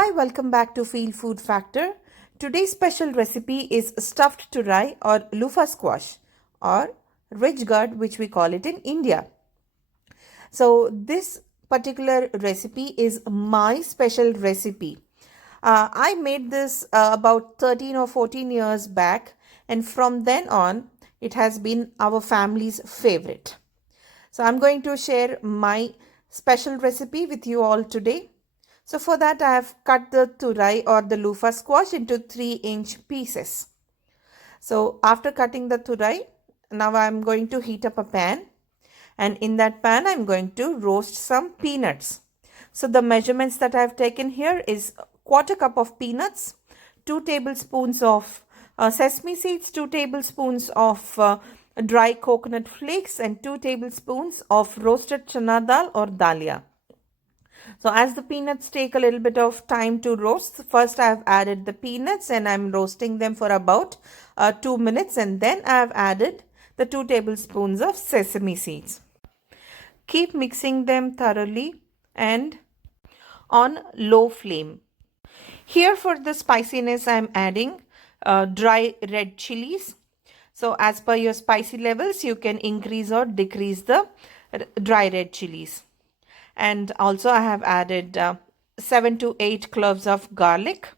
Hi, welcome back to Feel Food Factor. Today's special recipe is stuffed turai or loofah squash or rich gourd, which we call it in India. So this particular recipe is my special recipe. I made this about 13 or 14 years back, and from then on it has been our family's favorite. So I'm going to share my special recipe with you all today. So for that I have cut the turai or the loofah squash into 3-inch pieces. So after cutting the turai, now I'm going to heat up a pan, and in that pan I'm going to roast some peanuts. So the measurements that I've taken here is 1/4 cup of peanuts, 2 tablespoons of sesame seeds, 2 tablespoons of dry coconut flakes, and 2 tablespoons of roasted chana dal or dalia. So as the peanuts take a little bit of time to roast, first I have added the peanuts and I'm roasting them for about 2 minutes, and then I have added the 2 tablespoons of sesame seeds. Keep mixing them thoroughly and on low flame. Here for the spiciness I am adding dry red chilies. So as per your spicy levels you can increase or decrease the dry red chilies. And also I have added 7 to 8 cloves of garlic,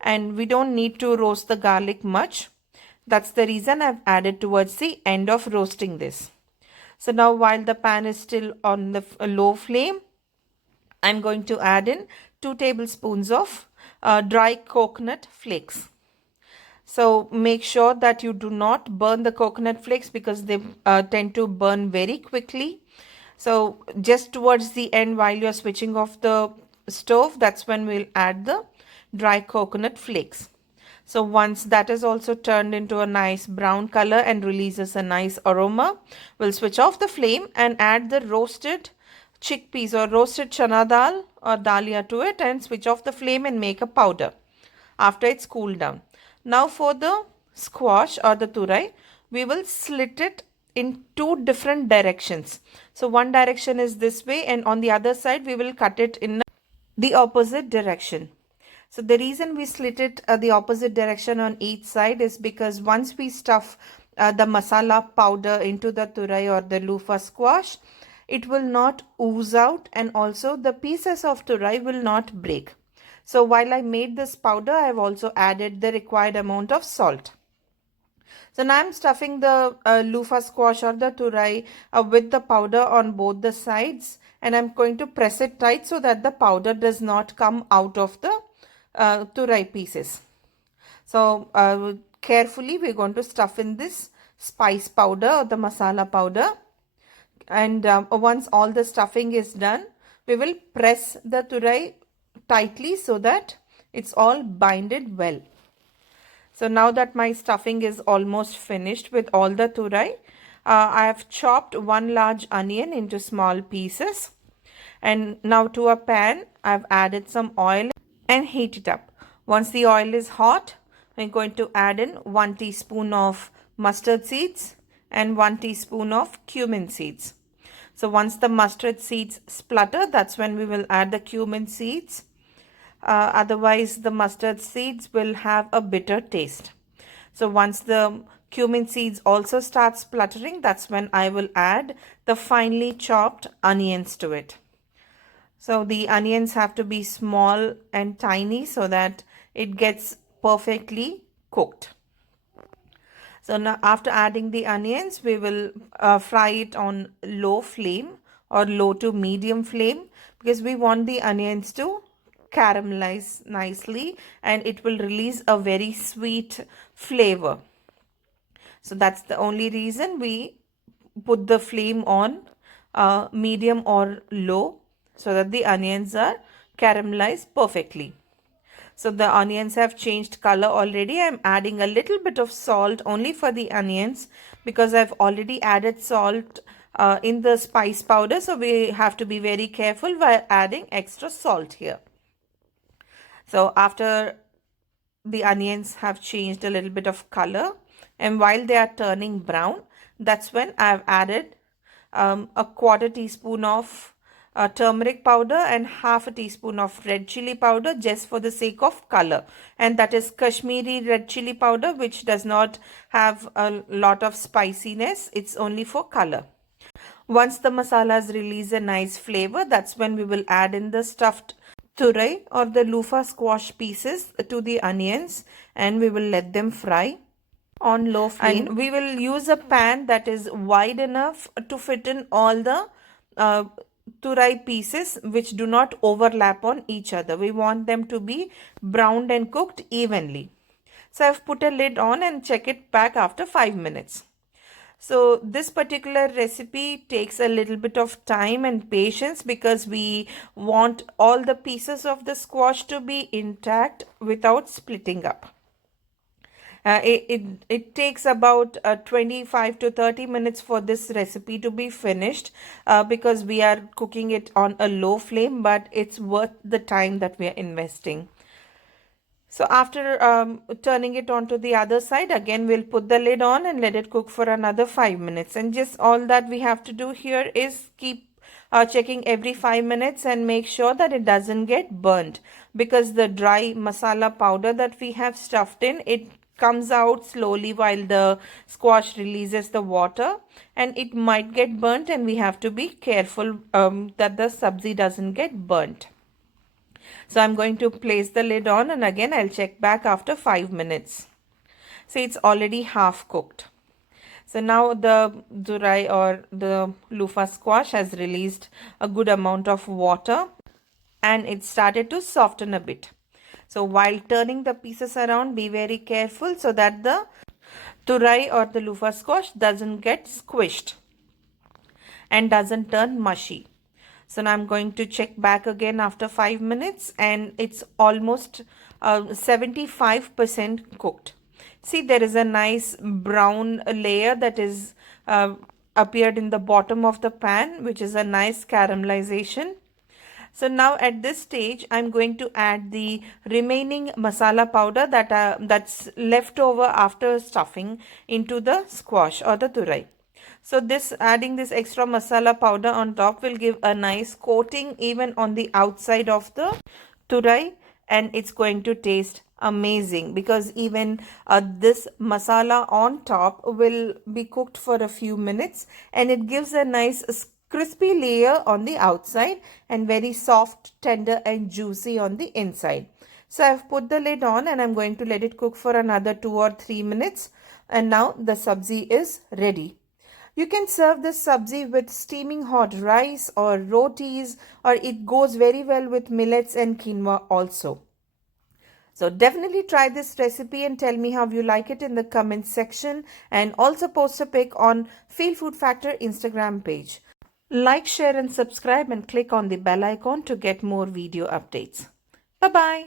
and we don't need to roast the garlic much. That's the reason I've added towards the end of roasting this. So now while the pan is still on the low flame, I'm going to add in 2 tablespoons of dry coconut flakes. So make sure that you do not burn the coconut flakes because they tend to burn very quickly. So just towards the end, while you're switching off the stove, that's when we'll add the dry coconut flakes. So once that is also turned into a nice brown color and releases a nice aroma, we'll switch off the flame and add the roasted chickpeas or roasted chana dal or dalia to it, and switch off the flame and make a powder after it's cooled down. Now for the squash or the turai, we will slit it in 2 different directions. So one direction is this way, and on the other side we will cut it in the opposite direction. So the reason we slit it the opposite direction on each side is because once we stuff the masala powder into the turai or the loofah squash, it will not ooze out, and also the pieces of turai will not break. So while I made this powder, I have also added the required amount of salt. So now I'm stuffing the loofah squash or the turai with the powder on both the sides, and I'm going to press it tight so that the powder does not come out of the turai pieces. So carefully we're going to stuff in this spice powder or the masala powder, and once all the stuffing is done, we will press the turai tightly so that it's all binded well. So now that my stuffing is almost finished with all the turai, I have chopped 1 large onion into small pieces, and now to a pan I've added some oil and heat it up. Once the oil is hot, I'm going to add in 1 teaspoon of mustard seeds and 1 teaspoon of cumin seeds. So once the mustard seeds splutter, that's when we will add the cumin seeds. Otherwise the mustard seeds will have a bitter taste. So once the cumin seeds also start spluttering, that's when I will add the finely chopped onions to it. So the onions have to be small and tiny so that it gets perfectly cooked. So now after adding the onions, we will fry it on low flame or low to medium flame, because we want the onions to caramelize nicely and it will release a very sweet flavor. So that's the only reason we put the flame on medium or low, so that the onions are caramelized perfectly. So the onions have changed color already. I'm adding a little bit of salt only for the onions because I've already added salt in the spice powder. So we have to be very careful while adding extra salt here. So after the onions have changed a little bit of color, and while they are turning brown, that's when I've added a 1/4 teaspoon of turmeric powder and half a teaspoon of red chili powder just for the sake of color, and that is Kashmiri red chili powder, which does not have a lot of spiciness. It's only for color. Once the masalas release a nice flavor, that's when we will add in the stuffed turai or the loofah squash pieces to the onions, and we will let them fry on low flame. And we will use a pan that is wide enough to fit in all the uh, turai pieces, which do not overlap on each other. We want them to be browned and cooked evenly. So I've put a lid on and check it back after 5 minutes. So this particular recipe takes a little bit of time and patience because we want all the pieces of the squash to be intact without splitting up. It takes about 25 to 30 minutes for this recipe to be finished because we are cooking it on a low flame, but it's worth the time that we are investing. So after turning it onto the other side, again we'll put the lid on and let it cook for another 5 minutes. And just all that we have to do here is keep checking every 5 minutes and make sure that it doesn't get burnt, because the dry masala powder that we have stuffed in, it comes out slowly while the squash releases the water, and it might get burnt, and we have to be careful that the sabzi doesn't get burnt. So I'm going to place the lid on, and again I'll check back after 5 minutes. So it's already half cooked. So now the turai or the loofah squash has released a good amount of water and it started to soften a bit. So while turning the pieces around, be very careful so that the turai or the loofah squash doesn't get squished and doesn't turn mushy. So now I'm going to check back again after 5 minutes, and it's almost 75% cooked. See, there is a nice brown layer that is appeared in the bottom of the pan, which is a nice caramelization. So now at this stage, I'm going to add the remaining masala powder that's left over after stuffing into the squash or the turai. So adding this extra masala powder on top will give a nice coating even on the outside of the turai, and it's going to taste amazing because even this masala on top will be cooked for a few minutes, and it gives a nice crispy layer on the outside and very soft, tender and juicy on the inside. So I've put the lid on and I'm going to let it cook for another 2 or 3 minutes, and now the sabzi is ready. You can serve this sabzi with steaming hot rice or rotis, or it goes very well with millets and quinoa also. So definitely try this recipe and tell me how you like it in the comment section, and also post a pic on Feel Food Factor Instagram page. Like, share and subscribe, and click on the bell icon to get more video updates. Bye-bye.